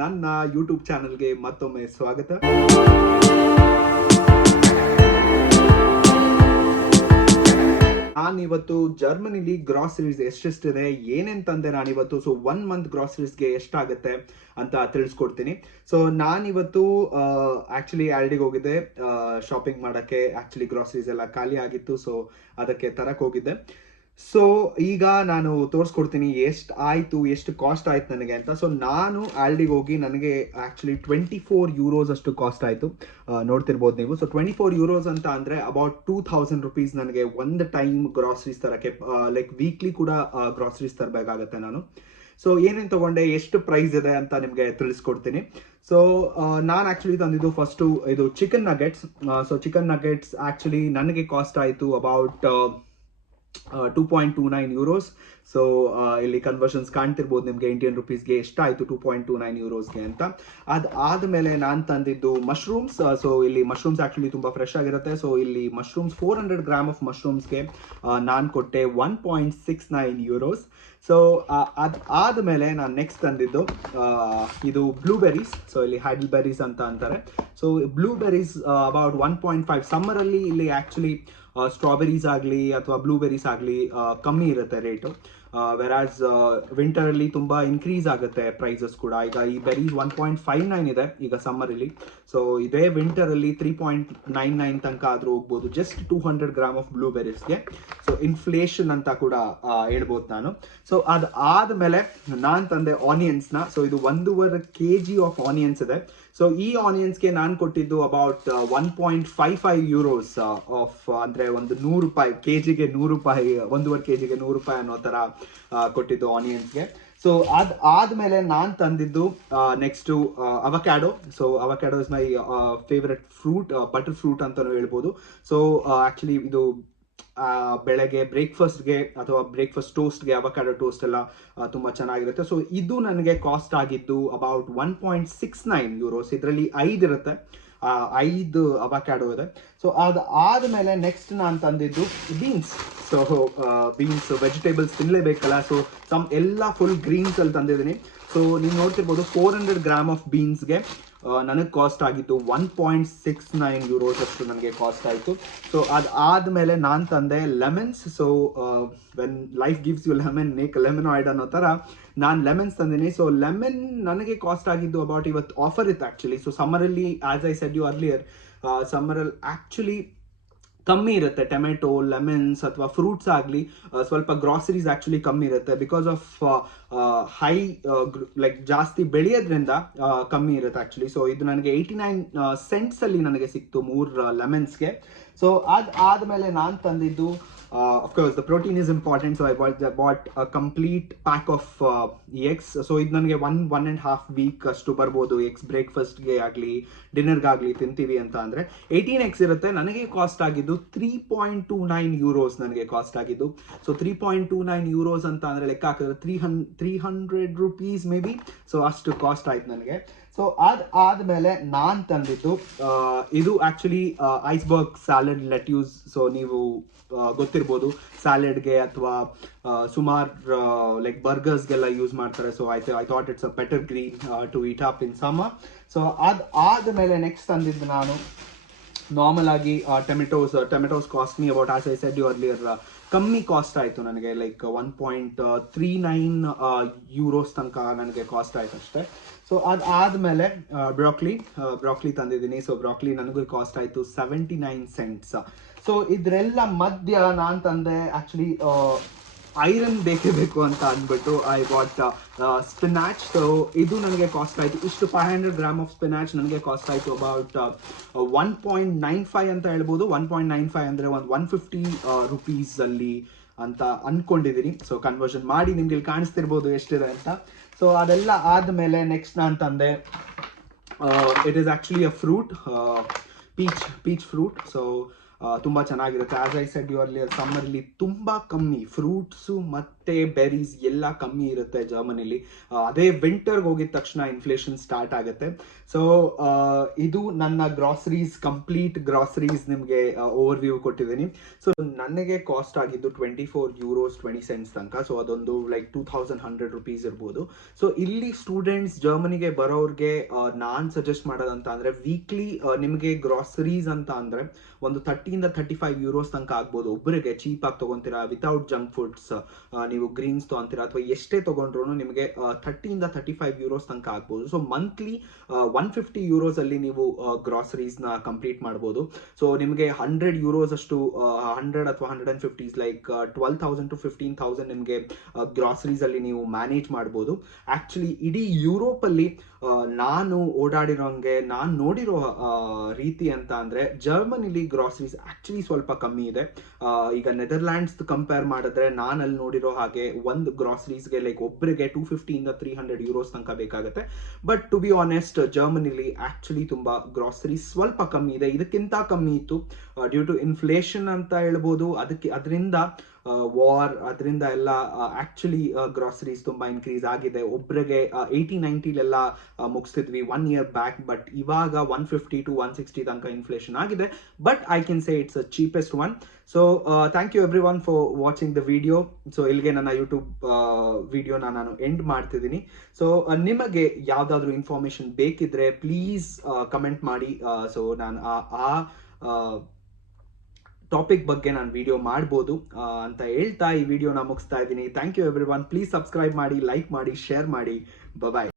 ನನ್ನ ಯೂಟ್ಯೂಬ್ ಚಾನಲ್ಗೆ ಮತ್ತೊಮ್ಮೆ ಸ್ವಾಗತ. ನಾನಿವತ್ತು ಜರ್ಮನಿಲಿ ಗ್ರಾಸರೀಸ್ ಎಷ್ಟೆಷ್ಟಿದೆ ಏನೇನು ತಂದೆ ನಾನಿವತ್ತು ಸೊ ಒನ್ ಮಂತ್ ಗ್ರಾಸರೀಸ್ಗೆ ಎಷ್ಟಾಗುತ್ತೆ ಅಂತ ತಿಳಿಸ್ಕೊಡ್ತೀನಿ. ಸೊ ನಾನಿವತ್ತು ಆ್ಯಕ್ಚುಲಿ ಆಲ್ಡಿಗೆ ಹೋಗಿದ್ದೆ. ಶಾಪಿಂಗ್ ಮಾಡೋಕ್ಕೆ ಆ್ಯಕ್ಚುಲಿ ಗ್ರಾಸರೀಸ್ ಎಲ್ಲ ಖಾಲಿ ಆಗಿತ್ತು. ಸೊ ಅದಕ್ಕೆ ತರಕ್ಕೆ ಹೋಗಿದ್ದೆ. ಸೊ ಈಗ ನಾನು ತೋರಿಸ್ಕೊಡ್ತೀನಿ ಎಷ್ಟು ಆಯಿತು, ಎಷ್ಟು ಕಾಸ್ಟ್ ಆಯ್ತು ನನಗೆ ಅಂತ. ಸೊ ನಾನು ಆಲ್ಡಿಗೆ ಹೋಗಿ ನನಗೆ ಆ್ಯಕ್ಚುಲಿ ಟ್ವೆಂಟಿ ಫೋರ್ ಯೂರೋಸ್ ಅಷ್ಟು ಕಾಸ್ಟ್ ಆಯಿತು. ನೋಡ್ತಿರ್ಬೋದು ನೀವು. ಸೊ ಟ್ವೆಂಟಿ ಫೋರ್ ಯೂರೋಸ್ ಅಂತ ಅಂದರೆ ಅಬೌಟ್ ಟೂ ಥೌಸಂಡ್ ರುಪೀಸ್ ನನಗೆ ಒಂದು ಟೈಮ್ ಗ್ರಾಸರೀಸ್ ತರಕ್ಕೆ ಲೈಕ್ ವೀಕ್ಲಿ ಕೂಡ ಗ್ರಾಸರೀಸ್ ತರಬೇಕಾಗತ್ತೆ ನಾನು. ಸೊ ಏನೇನು ತಗೊಂಡೆ, ಎಷ್ಟು ಪ್ರೈಸ್ ಇದೆ ಅಂತ ನಿಮಗೆ ತಿಳಿಸ್ಕೊಡ್ತೀನಿ. ಸೊ ನಾನು ಆ್ಯಕ್ಚುಲಿ ತಂದಿದ್ದು ಫಸ್ಟು ಇದು chicken nuggets so chicken nuggets actually ನನಗೆ ಕಾಸ್ಟ್ ಆಯಿತು about two point two nine euros so ಇಲ್ಲಿ ಕನ್ವರ್ಷನ್ಸ್ ಕಾಣ್ತಿರ್ಬೋದು ನಿಮಗೆ ಇಂಡಿಯನ್ ರುಪೀಸ್ಗೆ ಎಷ್ಟಾಯಿತು ಟೂ ಪಾಯಿಂಟ್ ಟೂ ನೈನ್ ಯೂರೋಸ್ಗೆ ಅಂತ. ಅದು ಆದಮೇಲೆ ನಾನು ತಂದಿದ್ದು ಮಶ್ರೂಮ್ಸ್ ಸೊ ಇಲ್ಲಿ ಮಶ್ರೂಮ್ಸ್ ಆ್ಯಕ್ಚುಲಿ ತುಂಬ ಫ್ರೆಶ್ ಆಗಿರುತ್ತೆ. ಸೊ ಇಲ್ಲಿ mushrooms four hundred gram of ಮಶ್ರೂಮ್ಸ್ಗೆ ನಾನು ಕೊಟ್ಟೆ one point six nine euros so ಅದು ಆದಮೇಲೆ ನಾನು ನೆಕ್ಸ್ಟ್ ತಂದಿದ್ದು ಇದು ಬ್ಲೂಬೆರೀಸ್ ಸೊ ಇಲ್ಲಿ ಹ್ಯಾಡಲ್ ಬೆರೀಸ್ ಅಂತ ಅಂತಾರೆ. So blueberries about one point five ಸಮ್ಮರಲ್ಲಿ ಇಲ್ಲಿ ಆ್ಯಕ್ಚುಲಿ ಸ್ಟ್ರಾಬೆರೀಸ್ ಆಗಲಿ ಅಥವಾ ಬ್ಲೂಬೆರೀಸ್ ಆಗಲಿ ಕಮ್ಮಿ ಇರುತ್ತೆ ರೇಟು ವೆರಾಸ್ ವಿಂಟರಲ್ಲಿ ತುಂಬ ಇನ್ಕ್ರೀಸ್ ಆಗುತ್ತೆ ಪ್ರೈಸಸ್ ಕೂಡ. ಈಗ ಈ berries one point five nine ಇದೆ, ಈಗ ಸಮ್ಮರಲ್ಲಿ ಸೊ ಇದೇ ವಿಂಟರಲ್ಲಿ ತ್ರೀ ಪಾಯಿಂಟ್ ನೈನ್ ನೈನ್ ತನಕ ಆದರೂ ಹೋಗ್ಬೋದು. Just two hundred gram of ಬ್ಲೂಬೆರೀಸ್ಗೆ so inflation ಅಂತ ಕೂಡ ಹೇಳ್ಬೋದು ನಾನು. ಸೊ ಅದು ಆದಮೇಲೆ ನಾನು ತಂದೆ ಆನಿಯನ್ಸ್ನ ಸೊ ಇದು ಒಂದೂವರೆ ಕೆ ಜಿ ಆಫ್ ಆನಿಯನ್ಸ್ ಇದೆ. ಸೊ ಈ ಆನಿಯನ್ಸ್ಗೆ ನಾನು ಕೊಟ್ಟಿದ್ದು about one point five five euros of ಅಂದರೆ ಒಂದು ನೂರು ರೂಪಾಯಿ ಕೆ ಜಿಗೆ ನೂರು ರೂಪಾಯಿ, ಒಂದೂವರೆ ಕೆ ಜಿಗೆ ನೂರು ರೂಪಾಯಿ ಅನ್ನೋ ಥರ ಕೊಟ್ಟಿದ್ದು ಆನಿಯನ್ಸ್ಗೆ ಸೊ ಅದ್ ಆದ್ಮೇಲೆ ನಾನು ತಂದಿದ್ದು next avocado so avocado is my favourite fruit butter fruit ಅಂತಲೂ ಹೇಳ್ಬೋದು. ಸೊ ಆ್ಯಕ್ಚುಲಿ ಇದು ಬೆಳಗ್ಗೆ ಬ್ರೇಕ್ಫಾಸ್ಟ್ಗೆ ಅಥವಾ ಬ್ರೇಕ್ಫಾಸ್ಟ್ ಟೋಸ್ಟ್ಗೆ ಅವಕಾಡೋ ಟೋಸ್ಟ್ ಎಲ್ಲ ತುಂಬ ಚೆನ್ನಾಗಿರುತ್ತೆ. ಸೊ ಇದು ನನಗೆ ಕಾಸ್ಟ್ ಆಗಿದ್ದು about one point six nine euros ಇದರಲ್ಲಿ ಐದು ಇರುತ್ತೆ. ಆ, ಐದು ಅವಕ್ಯಾಡೋ ಇದೆ. ಸೊ ಅದು ಆದಮೇಲೆ ನೆಕ್ಸ್ಟ್ ನಾನು ತಂದಿದ್ದು ಬೀನ್ಸ್ ಸೊ ಬೀನ್ಸ್ ವೆಜಿಟೇಬಲ್ಸ್ ತಿನ್ನಲೇಬೇಕಲ್ಲ ಸೊ ಸಮ್ ಎಲ್ಲ ಫುಲ್ ಗ್ರೀನ್ಸ್ ಅಲ್ಲಿ ತಂದಿದ್ದೀನಿ. ಸೊ ನೀವು ನೋಡ್ತಿರ್ಬೋದು ಫೋರ್ ಹಂಡ್ರೆಡ್ ಗ್ರಾಮ್ ಆಫ್ ಬೀನ್ಸ್ಗೆ ನನಗೆ ಕಾಸ್ಟ್ ಆಗಿತ್ತು one point six nine euros ಅಷ್ಟು ನನಗೆ ಕಾಸ್ಟ್ ಆಯಿತು. ಸೊ ಅದು ಆದಮೇಲೆ ನಾನು ತಂದೆ lemons so when life gives you lemon make lemonade ಅನ್ನೋ ಥರ ನಾನು ಲೆಮನ್ಸ್ ತಂದಿನಿ. ಸೊ ಲೆಮನ್ ನನಗೆ ಕಾಸ್ಟ್ ಆಗಿದ್ದು ಅಬೌಟ್ ಇವತ್ತು ಆಫರ್ ಇತ್ತು actually so ಸಮ್ಮರಲ್ಲಿ as I said you earlier ಸಮ್ಮರಲ್ಲಿ actually ಕಮ್ಮಿ ಇರುತ್ತೆ, ಟೊಮೆಟೊ, ಲೆಮನ್ಸ್ ಅಥವಾ ಫ್ರೂಟ್ಸ್ ಆಗಲಿ ಸ್ವಲ್ಪ ಗ್ರಾಸರೀಸ್ ಆ್ಯಕ್ಚುಲಿ ಕಮ್ಮಿ ಇರುತ್ತೆ. ಬಿಕಾಸ್ ಆಫ್ ಹೈ ಲೈಕ್ ಜಾಸ್ತಿ ಬೆಳೆಯೋದ್ರಿಂದ ಕಮ್ಮಿ ಇರುತ್ತೆ ಆ್ಯಕ್ಚುಲಿ ಸೊ ಇದು ನನಗೆ ಏಯ್ಟಿ ನೈನ್ ಸೆಂಟ್ಸಲ್ಲಿ ನನಗೆ ಸಿಕ್ತು ಮೂರು ಲೆಮನ್ಸ್ಗೆ ಸೊ ಅದು ಆದಮೇಲೆ ನಾನು ತಂದಿದ್ದು of course the protein is important so I bought bought complete pack of eggs so ಇದು ನನಗೆ one one and half week ಅಷ್ಟು ಬರ್ಬೋದು ಎಗ್ಸ್ ಬ್ರೇಕ್ಫಾಸ್ಟ್ಗೆ ಆಗಲಿ ಡಿನ್ನರ್ಗಾಗಲಿ ತಿಂತೀವಿ ಅಂತ ಅಂದರೆ. ಏಯ್ಟೀನ್ ಎಕ್ಸ್ ಇರುತ್ತೆ, ನನಗೆ ಕಾಸ್ಟ್ ಆಗಿದ್ದು three point two nine euros ನನಗೆ ಕಾಸ್ಟ್ ಆಗಿದ್ದು. So three point two nine euros ಅಂತ ಅಂದರೆ ಲೆಕ್ಕ ಹಾಕಿದ್ರೆ three hun three hundred rupees maybe so ಅಷ್ಟು ಕಾಸ್ಟ್ ಆಯ್ತು ನನಗೆ. ಸೊ ಅದು ಆದಮೇಲೆ ನಾನು ತಂದಿದ್ದು ಇದು actually iceberg salad lettuce so ನೀವು ಗೊತ್ತಿರ್ಬೋದು ಸ್ಯಾಲೆಡ್ಗೆ ಅಥವಾ ಸುಮಾರು ಲೈಕ್ ಬರ್ಗರ್ಸ್ಗೆಲ್ಲ ಯೂಸ್ ಮಾಡ್ತಾರೆ. So I I thought it's a better green to eat up in summer so ಅದು, ಆದಮೇಲೆ ನೆಕ್ಸ್ಟ್ ತಂದಿದ್ದು ನಾನು ನಾರ್ಮಲ್ ಆಗಿ tomatoes tomatoes cost me about as I said you earlier ಕಮ್ಮಿ ಕಾಸ್ಟ್ ಆಯಿತು ನನಗೆ like one point three nine euros ತನಕ ನನಗೆ ಕಾಸ್ಟ್ ಆಯಿತು ಅಷ್ಟೇ. ಸೊ ಅದು ಆದಮೇಲೆ ಬ್ರಾಕ್ಲಿ ಬ್ರಾಕ್ಲಿ ತಂದಿದ್ದೀನಿ. ಸೊ ಬ್ರಾಕ್ಲಿ ನನಗೂ ಕಾಸ್ಟ್ ಆಯಿತು ಸೆವೆಂಟಿ ನೈನ್ ಸೆಂಟ್ಸ್ ಸೊ ಇದರೆಲ್ಲ ಮಧ್ಯ ನಾನು ತಂದೆ ಆ್ಯಕ್ಚುಲಿ ಐರನ್ ಬೇಕೇ ಬೇಕು ಅಂತ ಅಂದ್ಬಿಟ್ಟು ಐ ವಾಟ್ ಸ್ಪಿನಾಚ್ ಸೊ ಇದು ನನಗೆ ಕಾಸ್ಟ್ ಆಯಿತು. ಇಷ್ಟು five hundred gram of spinach ನನಗೆ ಕಾಸ್ಟ್ ಆಯಿತು about one point nine five ಅಂತ ಹೇಳ್ಬೋದು. ಒನ್ ಪಾಯಿಂಟ್ ನೈನ್ ಫೈವ್ ಅಂದರೆ ಒಂದು ಒನ್ ಫಿಫ್ಟಿ ರುಪೀಸಲ್ಲಿ ಅಂತ ಅಂದ್ಕೊಂಡಿದ್ದೀನಿ ಸೊ ಕನ್ವರ್ಷನ್ ಮಾಡಿ ನಿಮ್ಗೆ ಇಲ್ಲಿ ಕಾಣಿಸ್ತಿರ್ಬೋದು ಎಷ್ಟಿದೆ ಅಂತ. ಸೊ ಅದೆಲ್ಲ ಆದಮೇಲೆ ನೆಕ್ಸ್ಟ್ ನಾನು ತಂದೆ it is actually a fruit peach peach fruit so ತುಂಬ ಚೆನ್ನಾಗಿರುತ್ತೆ. ಆಸ್ ಐ ಸೆಡ್ ಯು ಅಲ್ಲಿ ತುಂಬಾ ಕಮ್ಮಿ. ಫ್ರೂಟ್ಸು ಮತ್ತು ಬೆರೀಸ್ ಎಲ್ಲ ಕಮ್ಮಿ ಇರುತ್ತೆ ಜರ್ಮನಿಲಿ ಅದೇ ವಿಂಟರ್ಗೆ ಹೋಗಿದ ತಕ್ಷಣ ಇನ್ಫ್ಲೇಷನ್ ಸ್ಟಾರ್ಟ್ ಆಗುತ್ತೆ. ಸೊ ಇದು ನನ್ನ ಗ್ರಾಸರೀಸ್ ಕಂಪ್ಲೀಟ್ ಗ್ರಾಸರೀಸ್ ನಿಮಗೆ ಓವರ್ ವ್ಯೂ ಕೊಟ್ಟಿದ್ದೀನಿ. ಸೊ ನನಗೆ ಕಾಸ್ಟ್ ಆಗಿದ್ದು twenty four euros twenty cents ತನಕ. ಸೊ ಅದೊಂದು like two thousand hundred rupees ಇರ್ಬೋದು. ಸೊ ಇಲ್ಲಿ ಸ್ಟೂಡೆಂಟ್ಸ್ ಜರ್ಮನಿಗೆ ಬರೋರಿಗೆ ನಾನು ಸಜೆಸ್ಟ್ ಮಾಡೋದಂತ ಅಂದರೆ ವೀಕ್ಲಿ ನಿಮಗೆ ಗ್ರಾಸರೀಸ್ ಅಂತ ಅಂದರೆ ಒಂದು ಥರ್ಟಿಯಿಂದ ತರ್ಟಿ ಫೈವ್ ಯೂರೋಸ್ ತನಕ ಆಗ್ಬೋದು. ಒಬ್ಬರಿಗೆ ಚೀಪಾಗಿ ತೊಗೊತೀರಾ ವಿತೌಟ್ ಜಂಕ್ ಫುಡ್ಸ್ ನೀವು ಗ್ರೀನ್ಸ್ ತೊಗೊಂತೀರಾ, ಅಥವಾ ಎಷ್ಟೇ ತೊಗೊಂಡ್ರು ನಿಮಗೆ ಥರ್ಟಿಯಿಂದ ಥರ್ಟಿ ಫೈವ್ ಯೂರೋಸ್ ತನಕ ಆಗ್ಬೋದು. ಸೊ ಮಂತ್ಲಿ ಒನ್ ಫಿಫ್ಟಿ ಯೂರೋಸಲ್ಲಿ ನೀವು ಗ್ರಾಸರೀಸ್ನ ಕಂಪ್ಲೀಟ್ ಮಾಡ್ಬೋದು. ಸೊ ನಿಮಗೆ ಹಂಡ್ರೆಡ್ ಯೂರೋಸ್ ಅಷ್ಟು ಹಂಡ್ರೆಡ್ ಅಥವಾ hundred and fifties like twelve thousand to fifteen thousand ನಿಮಗೆ ಗ್ರಾಸರೀಸಲ್ಲಿ ನೀವು ಮ್ಯಾನೇಜ್ ಮಾಡ್ಬೋದು. ಆ್ಯಕ್ಚುಲಿ ಇಡೀ ಯುರೋಪಲ್ಲಿ ನಾನು ಓಡಾಡಿರೋಂಗೆ, ನಾನು ನೋಡಿರೋ ರೀತಿ ಅಂತ ಅಂದರೆ ಜರ್ಮನಿಲಿ ಗ್ರಾಸರೀಸ್ ಆ್ಯಕ್ಚುಲಿ ಸ್ವಲ್ಪ ಕಮ್ಮಿ ಇದೆ. ಈಗ ನೆದರ್ಲ್ಯಾಂಡ್ಸ್ ಕಂಪೇರ್ ಮಾಡಿದ್ರೆ ನಾನು ಅಲ್ಲಿ ನೋಡಿರೋ ಹಾಗೆ ಒಂದು ಗ್ರಾಸರೀಸ್ಗೆ ಲೈಕ್ ಒಬ್ಬರಿಗೆ ಟೂ ಫಿಫ್ಟಿಯಿಂದ ತ್ರೀ ಹಂಡ್ರೆಡ್ ಯೂರೋಸ್ ತನಕ ಬೇಕಾಗುತ್ತೆ. ಬಟ್ ಟು ಬಿ ಆನೆಸ್ಟ್ ಜರ್ಮನಿಲಿ ಆ್ಯಕ್ಚುಲಿ ತುಂಬ ಗ್ರಾಸರೀಸ್ ಸ್ವಲ್ಪ ಕಮ್ಮಿ ಇದೆ. ಇದಕ್ಕಿಂತ ಕಮ್ಮಿ ಇತ್ತು. ಡ್ಯೂ ಟು ಇನ್ಫ್ಲೇಷನ್ ಅಂತ ಹೇಳ್ಬೋದು. ಅದಕ್ಕೆ, ಅದರಿಂದ ವಾರ್ ಅದರಿಂದ ಎಲ್ಲ ಆ್ಯಕ್ಚುಲಿ ಗ್ರಾಸರೀಸ್ ತುಂಬ ಇನ್ಕ್ರೀಸ್ ಆಗಿದೆ. ಒಬ್ಬರಿಗೆ ಏಯ್ಟಿ ನೈಂಟಿಲೆಲ್ಲ ಮುಗಿಸ್ತಿದ್ವಿ ಒನ್ ಇಯರ್ ಬ್ಯಾಕ್ ಬಟ್ ಇವಾಗ one fifty to one sixty ತನಕ ಇನ್ಫ್ಲೇಷನ್ ಆಗಿದೆ. But I can say it's a cheapest one so thank you everyone for watching the video so ಇಲ್ಲಿಗೆ ನನ್ನ ಯೂಟ್ಯೂಬ್ ವಿಡಿಯೋನ ನಾನು ಎಂಡ್ ಮಾಡ್ತಿದ್ದೀನಿ. ಸೊ ನಿಮಗೆ ಯಾವುದಾದ್ರೂ ಇನ್ಫಾರ್ಮೇಶನ್ ಬೇಕಿದ್ರೆ ಪ್ಲೀಸ್ ಕಮೆಂಟ್ ಮಾಡಿ. ಸೊ ನಾನು ಆ ಟಾಪಿಕ್ ಬಗ್ಗೆ ನಾನು ವಿಡಿಯೋ ಮಾಡ್ಬೋದು ಅಂತ ಹೇಳ್ತಾ ಈ ವಿಡಿಯೋನ ಮುಗಿಸ್ತಾ ಇದ್ದೀನಿ. Thank you everyone please subscribe ಮಾಡಿ ಲೈಕ್ ಮಾಡಿ. ಶೇರ್ ಮಾಡಿ ಬಾಯ್